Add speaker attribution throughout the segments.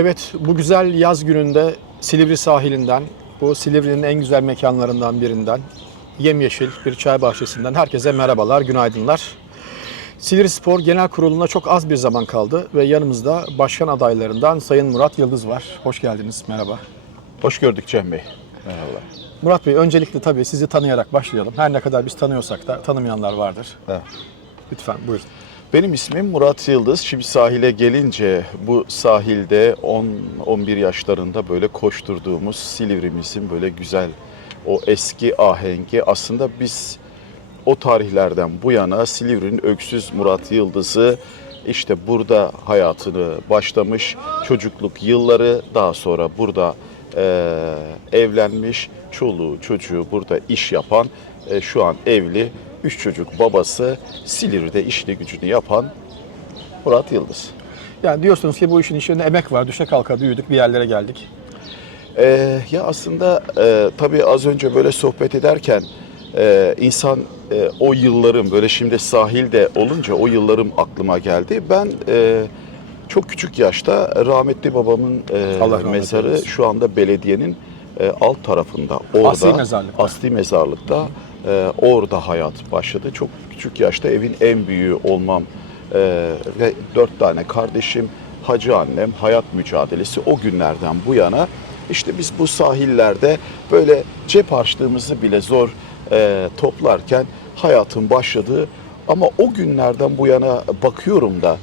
Speaker 1: Evet, bu güzel yaz gününde Silivri sahilinden, bu Silivri'nin en güzel mekanlarından birinden, yemyeşil bir çay bahçesinden herkese merhabalar, günaydınlar. Silivri Spor Genel Kurulu'na çok az bir zaman kaldı ve yanımızda başkan adaylarından Sayın Murat Yıldız var. Hoş geldiniz, merhaba.
Speaker 2: Hoş gördük Cem Bey. Merhaba.
Speaker 1: Murat Bey, öncelikle tabii sizi tanıyarak başlayalım. Her ne kadar biz tanıyorsak da tanımayanlar vardır.
Speaker 2: Evet.
Speaker 1: Lütfen buyurun.
Speaker 2: Benim ismim Murat Yıldız. Şimdi sahile gelince bu sahilde 10-11 yaşlarında böyle koşturduğumuz Silivrimizin böyle güzel o eski ahengi aslında biz o tarihlerden bu yana Silivri'nin öksüz Murat Yıldız'ı işte burada hayatını başlamış çocukluk yılları daha sonra burada eee, evlenmiş çoluğu çocuğu burada iş yapan e, şu an evli üç çocuk babası Silivri'de işini gücünü yapan Murat Yıldız.
Speaker 1: Yani diyorsunuz ki bu işin içinde emek var, düşe kalka büyüdük, bir yerlere geldik.
Speaker 2: Ee, ya aslında e, tabii az önce böyle sohbet ederken e, insan e, o yıllarım böyle şimdi sahilde olunca o yıllarım aklıma geldi. Ben e, çok küçük yaşta rahmetli babamın e,
Speaker 1: Allah
Speaker 2: mezarı
Speaker 1: eylesin.
Speaker 2: şu anda belediyenin e, alt tarafında. Orada,
Speaker 1: Asli mezarlıkta.
Speaker 2: Asli mezarlıkta e, orada hayat başladı. Çok küçük yaşta evin en büyüğü olmam e, ve dört tane kardeşim, hacı annem, hayat mücadelesi o günlerden bu yana işte biz bu sahillerde böyle cep harçlığımızı bile zor e, toplarken hayatın başladığı ama o günlerden bu yana bakıyorum da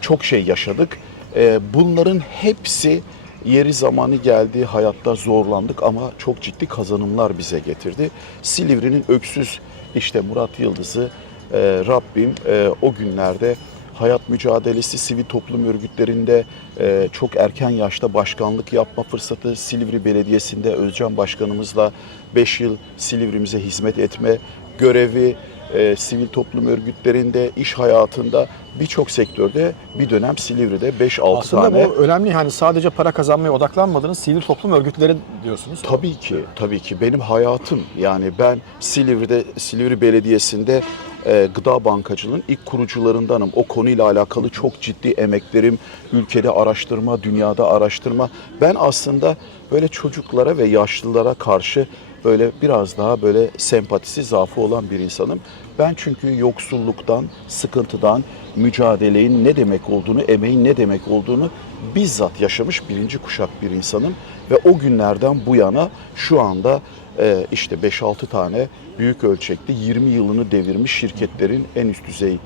Speaker 2: çok şey yaşadık. E, bunların hepsi yeri zamanı geldi, hayatta zorlandık ama çok ciddi kazanımlar bize getirdi. Silivri'nin öksüz işte Murat Yıldız'ı e, Rabbim e, o günlerde hayat mücadelesi sivil toplum örgütlerinde e, çok erken yaşta başkanlık yapma fırsatı Silivri Belediyesi'nde Özcan Başkanımızla 5 yıl Silivri'mize hizmet etme görevi e, sivil toplum örgütlerinde, iş hayatında birçok sektörde bir dönem Silivri'de 5-6
Speaker 1: Aslında
Speaker 2: tane
Speaker 1: bu önemli. Hani sadece para kazanmaya odaklanmadınız. Sivil toplum örgütleri diyorsunuz.
Speaker 2: Tabii ki, tabii ki benim hayatım yani ben Silivri'de, Silivri Belediyesi'nde e, gıda bankacılığının ilk kurucularındanım. O konuyla alakalı çok ciddi emeklerim, ülkede araştırma, dünyada araştırma. Ben aslında böyle çocuklara ve yaşlılara karşı böyle biraz daha böyle sempatisi, zaafı olan bir insanım. Ben çünkü yoksulluktan, sıkıntıdan, mücadelenin ne demek olduğunu, emeğin ne demek olduğunu bizzat yaşamış birinci kuşak bir insanım. Ve o günlerden bu yana şu anda e, işte 5-6 tane büyük ölçekli 20 yılını devirmiş şirketlerin en üst düzey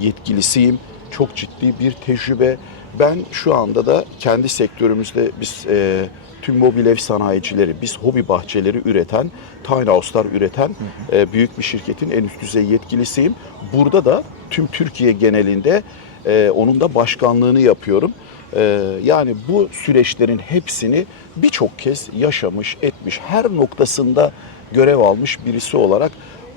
Speaker 2: yetkilisiyim. Çok ciddi bir tecrübe. Ben şu anda da kendi sektörümüzde biz e, tüm mobil ev sanayicileri, biz hobi bahçeleri üreten, tiny house'lar üreten e, büyük bir şirketin en üst düzey yetkilisiyim. Burada da tüm Türkiye genelinde e, onun da başkanlığını yapıyorum. E, yani bu süreçlerin hepsini birçok kez yaşamış, etmiş, her noktasında görev almış birisi olarak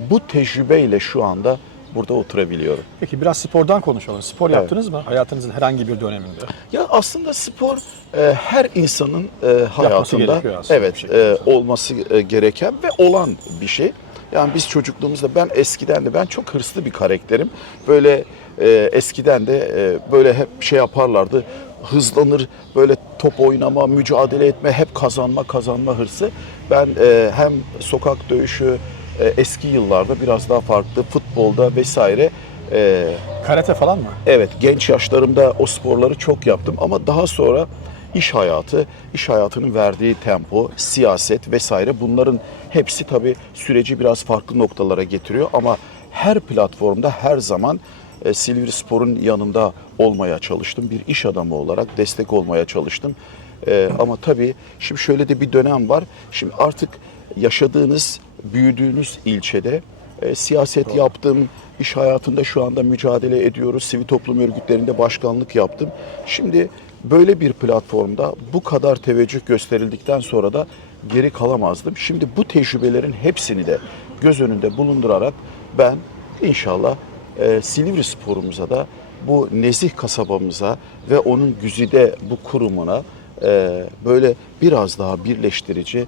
Speaker 2: bu tecrübeyle şu anda burada oturabiliyorum.
Speaker 1: Peki biraz spordan konuşalım. Spor
Speaker 2: Evet.
Speaker 1: yaptınız mı hayatınızın herhangi bir döneminde?
Speaker 2: Ya aslında spor e, her insanın e, hayatında evet e, olması e, gereken ve olan bir şey. Yani biz çocukluğumuzda ben eskiden de ben çok hırslı bir karakterim. Böyle e, eskiden de e, böyle hep şey yaparlardı. Hızlanır böyle top oynama, mücadele etme, hep kazanma, kazanma hırsı. Ben e, hem sokak dövüşü e, eski yıllarda biraz daha farklı futbolda vesaire e,
Speaker 1: Karate falan mı?
Speaker 2: Evet genç yaşlarımda o sporları çok yaptım ama daha sonra iş hayatı, iş hayatının verdiği tempo, siyaset vesaire bunların hepsi tabii süreci biraz farklı noktalara getiriyor ama her platformda her zaman e, Silivri Spor'un yanında olmaya çalıştım. Bir iş adamı olarak destek olmaya çalıştım. E, ama tabii şimdi şöyle de bir dönem var. Şimdi artık yaşadığınız, büyüdüğünüz ilçede e, siyaset yaptım, iş hayatında şu anda mücadele ediyoruz. Sivil toplum örgütlerinde başkanlık yaptım. Şimdi böyle bir platformda bu kadar teveccüh gösterildikten sonra da geri kalamazdım. Şimdi bu tecrübelerin hepsini de göz önünde bulundurarak ben inşallah e, Silivri sporumuza da bu nezih kasabamıza ve onun güzide bu kurumuna e, böyle biraz daha birleştirici,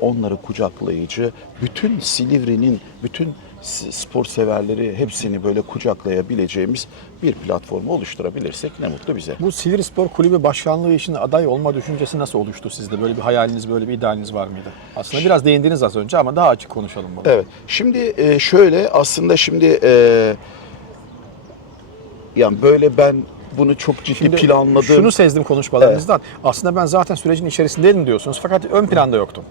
Speaker 2: onları kucaklayıcı, bütün Silivri'nin, bütün spor severleri hepsini böyle kucaklayabileceğimiz bir platformu oluşturabilirsek ne mutlu bize.
Speaker 1: Bu Silivri Spor Kulübü başkanlığı için aday olma düşüncesi nasıl oluştu sizde? Böyle bir hayaliniz, böyle bir idealiniz var mıydı? Aslında biraz değindiniz az önce ama daha açık konuşalım bunu.
Speaker 2: Evet. Şimdi e, şöyle aslında şimdi e, yani böyle ben bunu çok ciddi
Speaker 1: Şimdi
Speaker 2: planladım.
Speaker 1: Şunu sezdim konuşmalarınızdan. Aslında ben zaten sürecin içerisindeydim diyorsunuz fakat ön planda yoktum.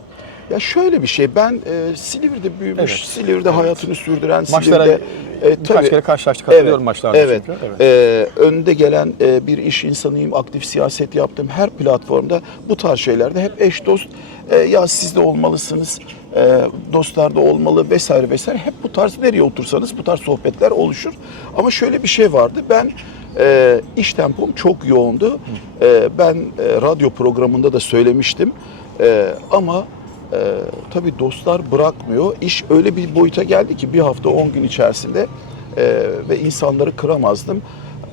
Speaker 2: Ya şöyle bir şey ben e, Silivri'de büyümüş,
Speaker 1: Evet.
Speaker 2: Silivri'de hayatını sürdüren,
Speaker 1: Maçlara
Speaker 2: Silivri'de e,
Speaker 1: birkaç kere karşılaştık hatırlıyorum maçlarda
Speaker 2: evet.
Speaker 1: çünkü. Evet.
Speaker 2: E, önde gelen e, bir iş insanıyım, aktif siyaset yaptım. Her platformda bu tarz şeylerde hep eş dost e, ya siz de olmalısınız, e, dostlar da olmalı vesaire vesaire. Hep bu tarz nereye otursanız bu tarz sohbetler oluşur. Ama şöyle bir şey vardı. Ben e, iş tempom çok yoğundu. E, ben e, radyo programında da söylemiştim. E, ama ee, tabii dostlar bırakmıyor. İş öyle bir boyuta geldi ki bir hafta 10 gün içerisinde e, ve insanları kıramazdım.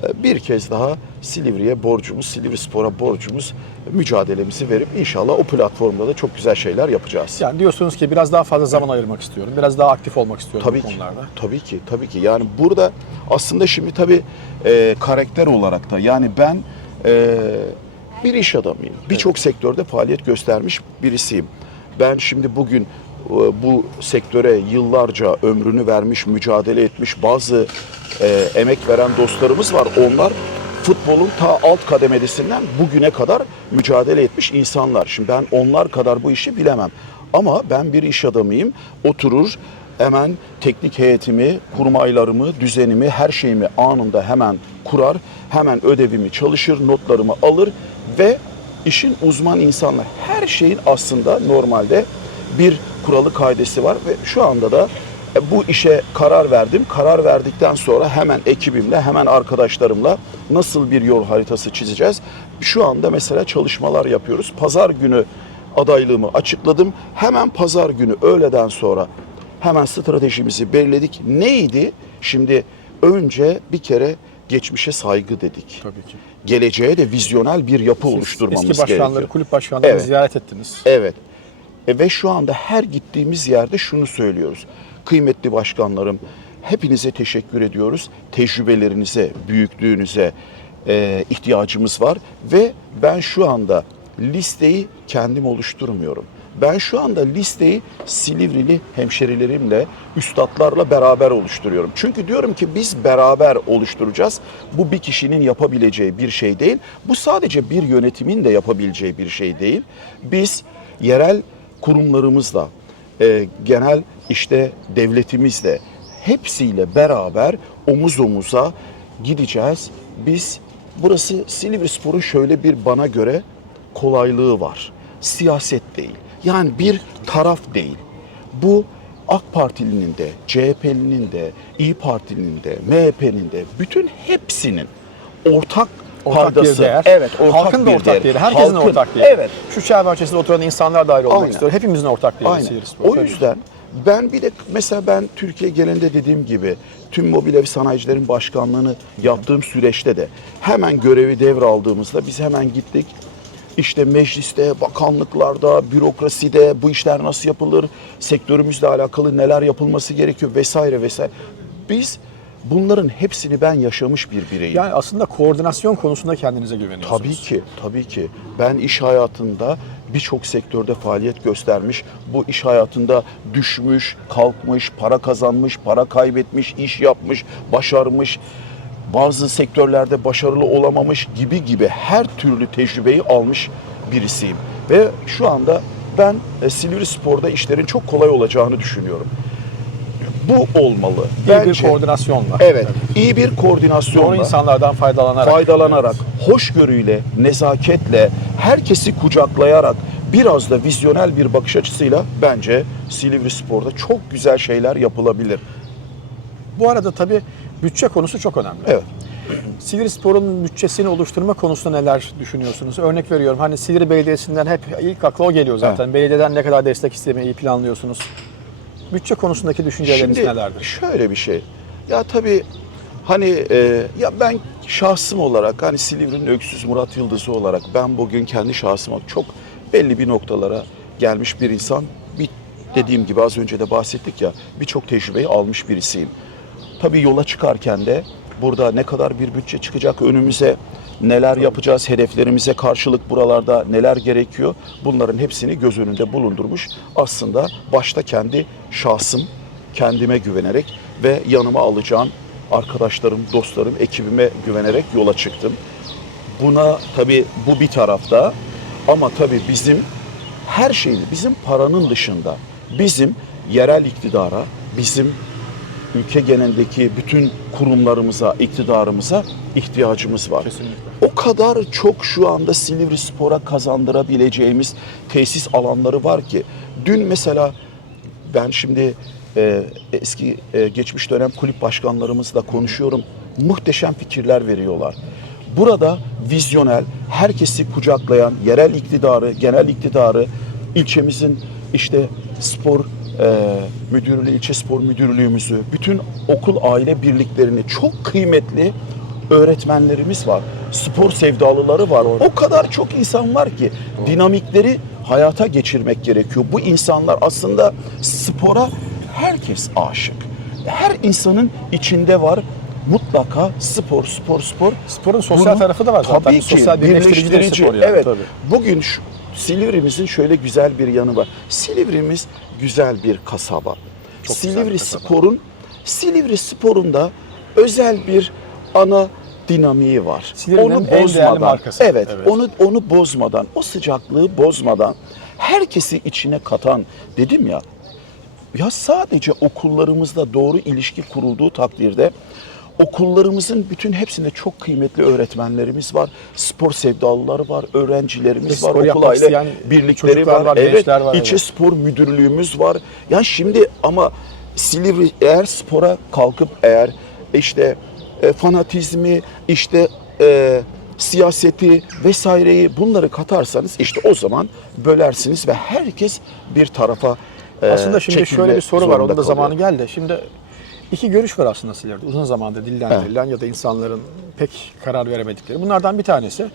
Speaker 2: E, bir kez daha Silivri'ye borcumuz, Silivri Spor'a borcumuz mücadelemizi verip inşallah o platformda da çok güzel şeyler yapacağız.
Speaker 1: Yani diyorsunuz ki biraz daha fazla zaman ayırmak istiyorum. Biraz daha aktif olmak istiyorum
Speaker 2: Tabii
Speaker 1: bu
Speaker 2: ki,
Speaker 1: konularda.
Speaker 2: tabii ki, tabii ki. Yani burada aslında şimdi tabii e, karakter olarak da yani ben e, bir iş adamıyım. Birçok sektörde faaliyet göstermiş birisiyim. Ben şimdi bugün e, bu sektöre yıllarca ömrünü vermiş, mücadele etmiş bazı e, emek veren dostlarımız var. Onlar futbolun ta alt kademedesinden bugüne kadar mücadele etmiş insanlar. Şimdi ben onlar kadar bu işi bilemem. Ama ben bir iş adamıyım. Oturur hemen teknik heyetimi, kurmaylarımı, düzenimi, her şeyimi anında hemen kurar. Hemen ödevimi çalışır, notlarımı alır ve işin uzman insanlar. Her şeyin aslında normalde bir kuralı kaidesi var ve şu anda da e, bu işe karar verdim. Karar verdikten sonra hemen ekibimle, hemen arkadaşlarımla nasıl bir yol haritası çizeceğiz? Şu anda mesela çalışmalar yapıyoruz. Pazar günü adaylığımı açıkladım. Hemen pazar günü öğleden sonra hemen stratejimizi belirledik. Neydi? Şimdi önce bir kere geçmişe saygı dedik.
Speaker 1: Tabii ki.
Speaker 2: Geleceğe de vizyonel bir yapı
Speaker 1: Siz
Speaker 2: oluşturmamız
Speaker 1: eski başkanları,
Speaker 2: gerekiyor.
Speaker 1: kulüp başkanlarını
Speaker 2: Evet.
Speaker 1: ziyaret ettiniz.
Speaker 2: Evet. E, ve şu anda her gittiğimiz yerde şunu söylüyoruz. Kıymetli başkanlarım, hepinize teşekkür ediyoruz. Tecrübelerinize, büyüklüğünüze e, ihtiyacımız var ve ben şu anda listeyi kendim oluşturmuyorum. Ben şu anda listeyi Silivrili hemşerilerimle, üstadlarla beraber oluşturuyorum. Çünkü diyorum ki biz beraber oluşturacağız. Bu bir kişinin yapabileceği bir şey değil. Bu sadece bir yönetimin de yapabileceği bir şey değil. Biz yerel kurumlarımızla, e, genel işte devletimizle hepsiyle beraber omuz omuza gideceğiz. Biz burası Silivri Spor'un şöyle bir bana göre kolaylığı var. Siyaset değil. Yani bir taraf değil. Bu AK Partilinin de, CHP'linin de, İyi Parti'nin de, MHP'nin de bütün hepsinin ortak,
Speaker 1: Ortak
Speaker 2: paydası.
Speaker 1: bir değer.
Speaker 2: Evet, ortak
Speaker 1: Halkın da
Speaker 2: bir
Speaker 1: ortak
Speaker 2: değer.
Speaker 1: değeri. Herkesin
Speaker 2: Halkın-
Speaker 1: ortak değeri.
Speaker 2: Evet.
Speaker 1: Şu çay bahçesinde oturan insanlar dahil olmak
Speaker 2: Aynen.
Speaker 1: istiyor. Hepimizin ortak değeri
Speaker 2: Aynen. O yüzden ben bir de mesela ben Türkiye genelinde dediğim gibi tüm mobil ev sanayicilerin başkanlığını yaptığım süreçte de hemen görevi devraldığımızda biz hemen gittik. İşte mecliste, bakanlıklarda, bürokraside bu işler nasıl yapılır, sektörümüzle alakalı neler yapılması gerekiyor vesaire vesaire. Biz bunların hepsini ben yaşamış bir bireyim.
Speaker 1: Yani aslında koordinasyon konusunda kendinize güveniyorsunuz.
Speaker 2: Tabii ki, tabii ki. Ben iş hayatında birçok sektörde faaliyet göstermiş, bu iş hayatında düşmüş, kalkmış, para kazanmış, para kaybetmiş, iş yapmış, başarmış, bazı sektörlerde başarılı olamamış gibi gibi her türlü tecrübeyi almış birisiyim. Ve şu anda ben e, Silivri Spor'da işlerin çok kolay olacağını düşünüyorum. Bu olmalı.
Speaker 1: İyi bir koordinasyonla.
Speaker 2: Evet, iyi bir koordinasyonla
Speaker 1: Doğru insanlardan faydalanarak.
Speaker 2: faydalanarak, hoşgörüyle, nezaketle, herkesi kucaklayarak, biraz da vizyonel bir bakış açısıyla bence Silivri Spor'da çok güzel şeyler yapılabilir.
Speaker 1: Bu arada tabii bütçe konusu çok önemli.
Speaker 2: Evet.
Speaker 1: Silivri Spor'un bütçesini oluşturma konusunda neler düşünüyorsunuz? Örnek veriyorum hani Silivri Belediyesi'nden hep ilk akla o geliyor zaten. Belediyeden ne kadar destek istemeyi planlıyorsunuz? Bütçe konusundaki düşünceleriniz
Speaker 2: Şimdi
Speaker 1: nelerdir?
Speaker 2: şöyle bir şey. Ya tabii hani e, ya ben şahsım olarak hani Silivri'nin öksüz Murat Yıldızı olarak ben bugün kendi şahsıma çok belli bir noktalara gelmiş bir insan. Bir dediğim gibi az önce de bahsettik ya birçok tecrübeyi almış birisiyim. Tabii yola çıkarken de burada ne kadar bir bütçe çıkacak önümüze, neler yapacağız, hedeflerimize karşılık buralarda neler gerekiyor bunların hepsini göz önünde bulundurmuş. Aslında başta kendi şahsım, kendime güvenerek ve yanıma alacağım arkadaşlarım, dostlarım, ekibime güvenerek yola çıktım. Buna tabii bu bir tarafta ama tabii bizim her şeyini, bizim paranın dışında bizim yerel iktidara, bizim ülke genelindeki bütün kurumlarımıza, iktidarımıza ihtiyacımız var.
Speaker 1: Kesinlikle.
Speaker 2: O kadar çok şu anda Silivri Spor'a kazandırabileceğimiz tesis alanları var ki. Dün mesela ben şimdi e, eski e, geçmiş dönem kulüp başkanlarımızla konuşuyorum. Muhteşem fikirler veriyorlar. Burada vizyonel, herkesi kucaklayan yerel iktidarı, genel iktidarı, ilçemizin işte spor müdürlüğü, ilçe spor müdürlüğümüzü, bütün okul aile birliklerini çok kıymetli öğretmenlerimiz var. Spor sevdalıları var. O kadar çok insan var ki dinamikleri hayata geçirmek gerekiyor. Bu insanlar aslında spora herkes aşık. Her insanın içinde var mutlaka spor, spor, spor.
Speaker 1: Sporun sosyal tarafı da var zaten.
Speaker 2: Tabii ki
Speaker 1: sosyal birleştirici. spor yani,
Speaker 2: evet.
Speaker 1: tabii.
Speaker 2: Bugün şu, Silivri'mizin şöyle güzel bir yanı var. Silivri'miz güzel bir kasaba.
Speaker 1: Çok güzel bir
Speaker 2: Silivri
Speaker 1: kasaba.
Speaker 2: Spor'un Silivri Spor'un da özel bir ana dinamiği var.
Speaker 1: Silivri'nin
Speaker 2: onu
Speaker 1: en değerli
Speaker 2: bozmadan.
Speaker 1: markası.
Speaker 2: Evet,
Speaker 1: Evet.
Speaker 2: onu onu bozmadan, o sıcaklığı bozmadan herkesi içine katan dedim ya. Ya sadece okullarımızda doğru ilişki kurulduğu takdirde okullarımızın bütün hepsinde çok kıymetli öğretmenlerimiz var. Spor sevdalıları var, öğrencilerimiz
Speaker 1: Ve
Speaker 2: var,
Speaker 1: spor
Speaker 2: okul aile birlikleri var.
Speaker 1: var,
Speaker 2: evet,
Speaker 1: gençler var,
Speaker 2: ilçe
Speaker 1: evet.
Speaker 2: spor müdürlüğümüz var. Ya şimdi ama Silivri eğer spora kalkıp eğer işte e, fanatizmi, işte e, siyaseti vesaireyi bunları katarsanız işte o zaman bölersiniz ve herkes bir tarafa e,
Speaker 1: Aslında şimdi şöyle bir soru var. Onun da
Speaker 2: kalıyor.
Speaker 1: zamanı geldi. Şimdi iki görüş var aslında Silivri'de. Uzun zamandır dillendirilen ya da insanların pek karar veremedikleri. Bunlardan bir tanesi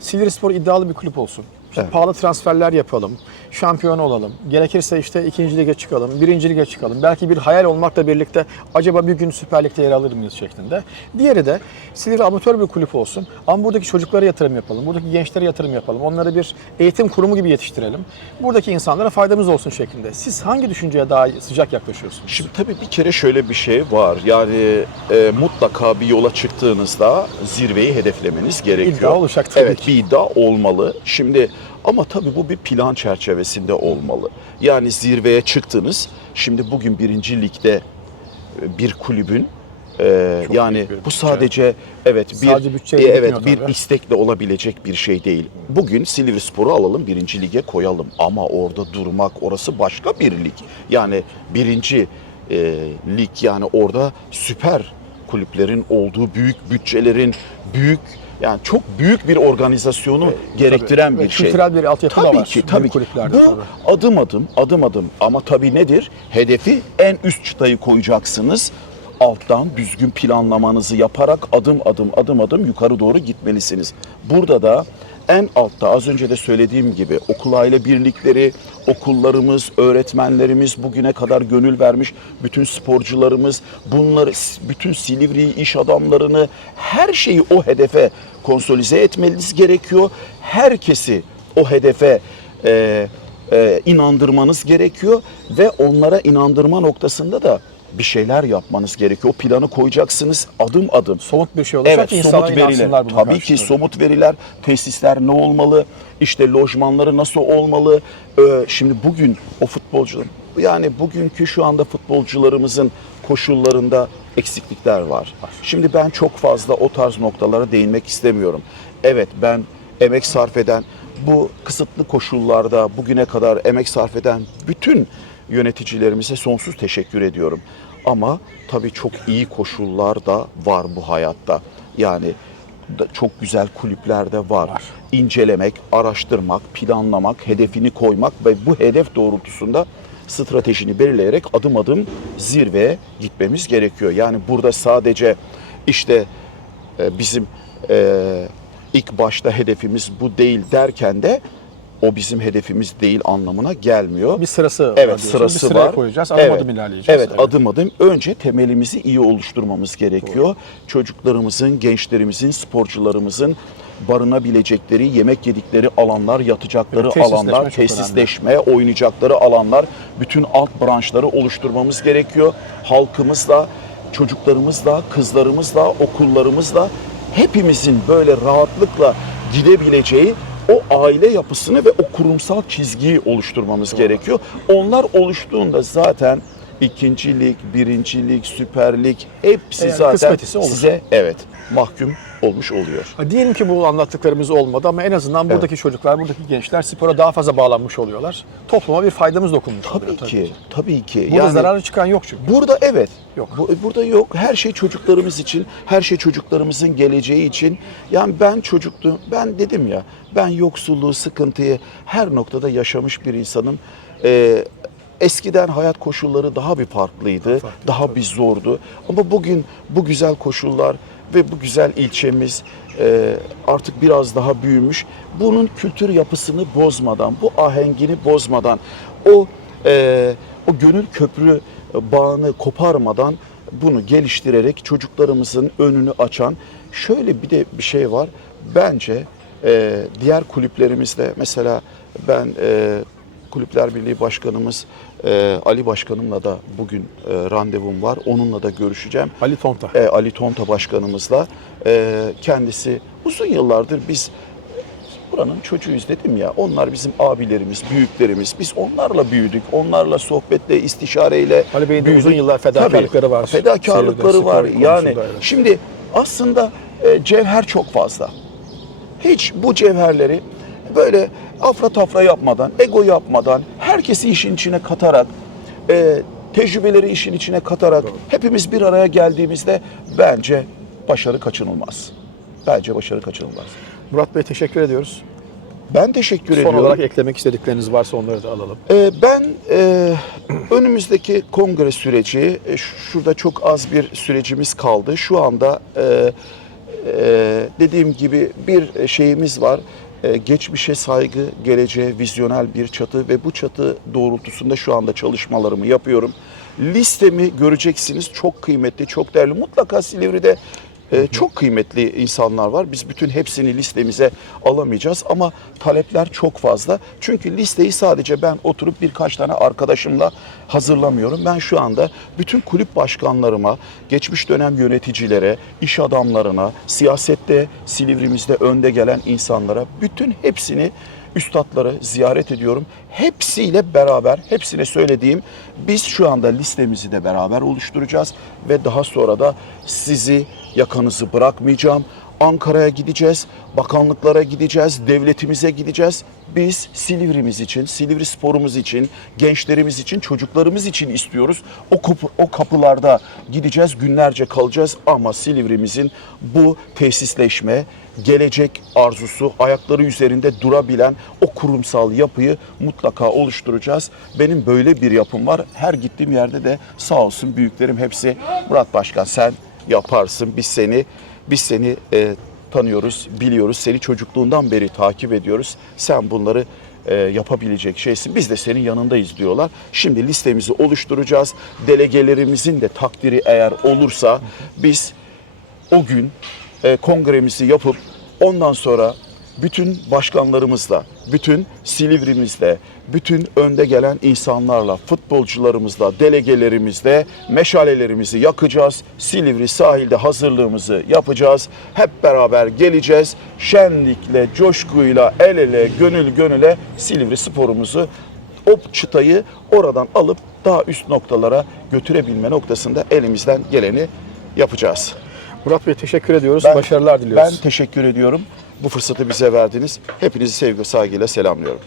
Speaker 1: Silivri Spor iddialı bir kulüp olsun. İşte
Speaker 2: Evet.
Speaker 1: Pahalı transferler yapalım. Şampiyon olalım. Gerekirse işte ikinci lige çıkalım. Birinci lige çıkalım. Belki bir hayal olmakla birlikte acaba bir gün Süper Lig'de yer alır mıyız şeklinde. Diğeri de Silivri amatör bir kulüp olsun. Ama buradaki çocuklara yatırım yapalım. Buradaki gençlere yatırım yapalım. Onları bir eğitim kurumu gibi yetiştirelim. Buradaki insanlara faydamız olsun şeklinde. Siz hangi düşünceye daha sıcak yaklaşıyorsunuz?
Speaker 2: Şimdi tabii bir kere şöyle bir şey var. Yani e, mutlaka bir yola çıktığınızda zirveyi hedeflemeniz gerekiyor.
Speaker 1: İddia olacak tabii
Speaker 2: Evet
Speaker 1: ki.
Speaker 2: bir iddia olmalı. Şimdi ama tabii bu bir plan çerçevesinde olmalı. Yani zirveye çıktınız. Şimdi bugün birinci ligde e, bir kulübün e,
Speaker 1: Çok
Speaker 2: yani bu
Speaker 1: bütçe.
Speaker 2: sadece evet bir
Speaker 1: Sadece bütçeyle
Speaker 2: e, evet bir
Speaker 1: tabii.
Speaker 2: istekle olabilecek bir şey değil. Bugün Silivri Spor'u alalım birinci lige koyalım ama orada durmak orası başka bir lig. Yani birinci e, lig yani orada süper kulüplerin olduğu büyük bütçelerin büyük yani çok büyük bir organizasyonu gerektiren
Speaker 1: Tabii. Ve
Speaker 2: bir şey.
Speaker 1: Kültürel bir altyapı da
Speaker 2: tabii
Speaker 1: var
Speaker 2: ki tabii ki. Bu
Speaker 1: tabii.
Speaker 2: adım adım adım adım ama tabii nedir? Hedefi en üst çıtayı koyacaksınız. Alttan düzgün planlamanızı yaparak adım adım adım adım yukarı doğru gitmelisiniz. Burada da en altta az önce de söylediğim gibi okul aile birlikleri, okullarımız, öğretmenlerimiz bugüne kadar gönül vermiş bütün sporcularımız, bunları bütün Silivri iş adamlarını her şeyi o hedefe konsolize etmeniz gerekiyor. Herkesi o hedefe e, e, inandırmanız gerekiyor ve onlara inandırma noktasında da bir şeyler yapmanız gerekiyor. O planı koyacaksınız adım adım.
Speaker 1: Somut bir şey olacak
Speaker 2: Evet,
Speaker 1: ki
Speaker 2: somut veriler. Tabii ki somut veriler, tesisler ne olmalı, işte lojmanları nasıl olmalı. Ee, şimdi bugün o futbolcuların, yani bugünkü şu anda futbolcularımızın koşullarında eksiklikler var. Şimdi ben çok fazla o tarz noktalara değinmek istemiyorum. Evet ben emek sarf eden, bu kısıtlı koşullarda bugüne kadar emek sarf eden bütün yöneticilerimize sonsuz teşekkür ediyorum. Ama tabii çok iyi koşullar da var bu hayatta. Yani çok güzel kulüpler de var. İncelemek, araştırmak, planlamak, hedefini koymak ve bu hedef doğrultusunda stratejini belirleyerek adım adım zirveye gitmemiz gerekiyor. Yani burada sadece işte e, bizim e, ilk başta hedefimiz bu değil derken de o bizim hedefimiz değil anlamına gelmiyor.
Speaker 1: Bir sırası var
Speaker 2: Evet sırası
Speaker 1: bir
Speaker 2: var.
Speaker 1: koyacağız. Adım
Speaker 2: evet.
Speaker 1: adım ilerleyeceğiz.
Speaker 2: Evet, adım adım. Önce temelimizi iyi oluşturmamız gerekiyor. Çocuklarımızın, gençlerimizin, sporcularımızın barınabilecekleri, yemek yedikleri alanlar, yatacakları
Speaker 1: Evet, tesisleşme
Speaker 2: alanlar,
Speaker 1: çok önemli.
Speaker 2: tesisleşme, oynayacakları alanlar, bütün alt branşları oluşturmamız gerekiyor. Halkımızla, çocuklarımızla, kızlarımızla, okullarımızla hepimizin böyle rahatlıkla gidebileceği o aile yapısını ve o kurumsal çizgiyi oluşturmamız gerekiyor. Onlar oluştuğunda zaten ikincilik, birincilik, süperlik hepsi
Speaker 1: Yani
Speaker 2: zaten size evet mahkum olmuş oluyor.
Speaker 1: Ha, diyelim ki bu anlattıklarımız olmadı ama en azından buradaki çocuklar, buradaki gençler spora daha fazla bağlanmış oluyorlar. Topluma bir faydamız dokunmuş oluyor.
Speaker 2: Tabii ki, tabii ki.
Speaker 1: Burada zararlı çıkan yok çünkü.
Speaker 2: Burada evet.
Speaker 1: Yok.
Speaker 2: Bu- burada yok. Her şey çocuklarımız için, her şey çocuklarımızın geleceği için. Yani ben çocukluğum, ben dedim ya, ben yoksulluğu, sıkıntıyı her noktada yaşamış bir insanım. Ee, eskiden hayat koşulları daha bir farklıydı,
Speaker 1: Farklı,
Speaker 2: daha bir zordu. Ama bugün bu güzel koşullar ve bu güzel ilçemiz e, artık biraz daha büyümüş. Bunun kültür yapısını bozmadan, bu ahengini bozmadan, o e, o gönül köprü bağını koparmadan bunu geliştirerek çocuklarımızın önünü açan şöyle bir de bir şey var. Bence e, diğer kulüplerimizde mesela ben Kulüpler Birliği Başkanımız e, Ali Başkanımla da bugün e, randevum var. Onunla da görüşeceğim.
Speaker 1: Ali Tonta.
Speaker 2: E, Ali Tonta Başkanımızla e, kendisi uzun yıllardır biz buranın çocuğuyuz dedim ya. Onlar bizim abilerimiz, büyüklerimiz. Biz onlarla büyüdük. Onlarla sohbetle, istişareyle
Speaker 1: Ali Bey'in de
Speaker 2: büyüdük.
Speaker 1: uzun yıllar fedakarlıkları
Speaker 2: Tabii,
Speaker 1: var.
Speaker 2: Fedakarlıkları var.
Speaker 1: spor
Speaker 2: Yani
Speaker 1: konusunda,
Speaker 2: şimdi aslında e, cevher çok fazla. Hiç bu cevherleri böyle afra tafra yapmadan, ego yapmadan, herkesi işin içine katarak, e, tecrübeleri işin içine katarak hepimiz bir araya geldiğimizde bence başarı kaçınılmaz. Bence başarı kaçınılmaz.
Speaker 1: Murat Bey teşekkür ediyoruz.
Speaker 2: Ben teşekkür
Speaker 1: Son
Speaker 2: ediyorum.
Speaker 1: olarak eklemek istedikleriniz varsa onları da alalım.
Speaker 2: Ee, ben e, önümüzdeki kongre süreci, e, şurada çok az bir sürecimiz kaldı. Şu anda e, e, dediğim gibi bir şeyimiz var. E, geçmişe saygı, geleceğe vizyonel bir çatı ve bu çatı doğrultusunda şu anda çalışmalarımı yapıyorum. Listemi göreceksiniz çok kıymetli, çok değerli. Mutlaka Silivri'de ee, çok kıymetli insanlar var. Biz bütün hepsini listemize alamayacağız ama talepler çok fazla. Çünkü listeyi sadece ben oturup birkaç tane arkadaşımla hazırlamıyorum. Ben şu anda bütün kulüp başkanlarıma, geçmiş dönem yöneticilere, iş adamlarına, siyasette Silivrimizde önde gelen insanlara bütün hepsini üstadları ziyaret ediyorum. Hepsiyle beraber, hepsine söylediğim biz şu anda listemizi de beraber oluşturacağız ve daha sonra da sizi yakanızı bırakmayacağım. Ankara'ya gideceğiz, bakanlıklara gideceğiz, devletimize gideceğiz. Biz Silivri'miz için, Silivri sporumuz için, gençlerimiz için, çocuklarımız için istiyoruz. O, kapı, o kapılarda gideceğiz, günlerce kalacağız ama Silivri'mizin bu tesisleşme, gelecek arzusu, ayakları üzerinde durabilen o kurumsal yapıyı mutlaka oluşturacağız. Benim böyle bir yapım var. Her gittiğim yerde de sağ olsun büyüklerim hepsi Murat Başkan sen yaparsın. Biz seni biz seni e, tanıyoruz, biliyoruz. Seni çocukluğundan beri takip ediyoruz. Sen bunları e, yapabilecek şeysin. Biz de senin yanındayız diyorlar. Şimdi listemizi oluşturacağız. Delegelerimizin de takdiri eğer olursa biz o gün e, kongremizi yapıp ondan sonra bütün başkanlarımızla, bütün Silivrimizle, bütün önde gelen insanlarla, futbolcularımızla, delegelerimizle meşalelerimizi yakacağız. Silivri sahilde hazırlığımızı yapacağız. Hep beraber geleceğiz. Şenlikle, coşkuyla, el ele, gönül gönüle Silivri sporumuzu o çıtayı oradan alıp daha üst noktalara götürebilme noktasında elimizden geleni yapacağız.
Speaker 1: Murat Bey teşekkür ediyoruz.
Speaker 2: Ben-
Speaker 1: Başarılar diliyoruz.
Speaker 2: Ben teşekkür ediyorum. Bu fırsatı bize verdiniz. Hepinizi sevgi saygıyla selamlıyorum.